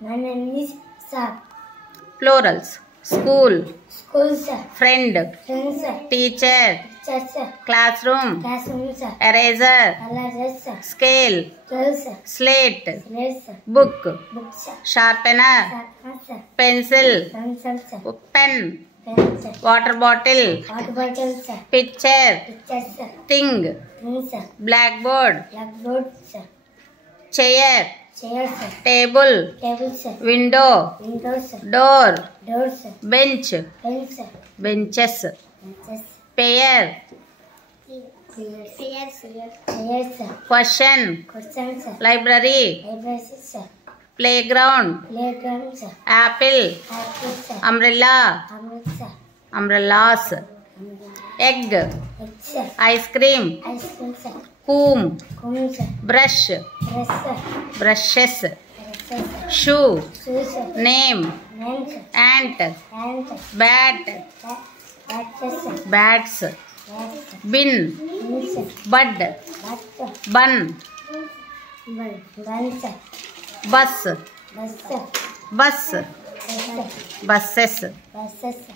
My name is Sir. Plurals. School. School, sir. Friend. Friend, sir. Teacher. Teacher, sir. Classroom. Classroom, sir. Eraser. Eraser, sir. Scale. Scale, sir. Slate. Slate, sir. Book. Book, sir. Sharpener. Sharpener, sir. Pencil. Pencil, sir. Pen. Pen, sir. Water bottle. Water bottle, sir. Picture. Picture, sir. Thing. Thing, sir. Blackboard. Blackboard, sir. Chair. Chair, sir. Table. Table, sir. Window. Window, sir. Door. Door, sir. Bench. Bench, sir. Benches. Benches. Pair. Chair, sir. Question. Question, sir. Library. Library, sir. Playground. Playground, sir. Apple. Apple, sir. Umbrella. Umbrella, sir. Umbrellas. Egg. Egg, sir. Ice cream. Ice cream, sir. Comb. Comb, sir. Brush. Brush, sir. Brushes. Brush, sir. Shoe. Shoe, sir. Name. Name, sir. Ant. Ant, sir. Bat. Bat, sir. Bats. Bat, sir. Bin. Bin, sir. Bud. Bat, sir. Bun. Bun, sir. Bus. Bus, sir. Bus. Bus, sir. Buses. Buses, sir.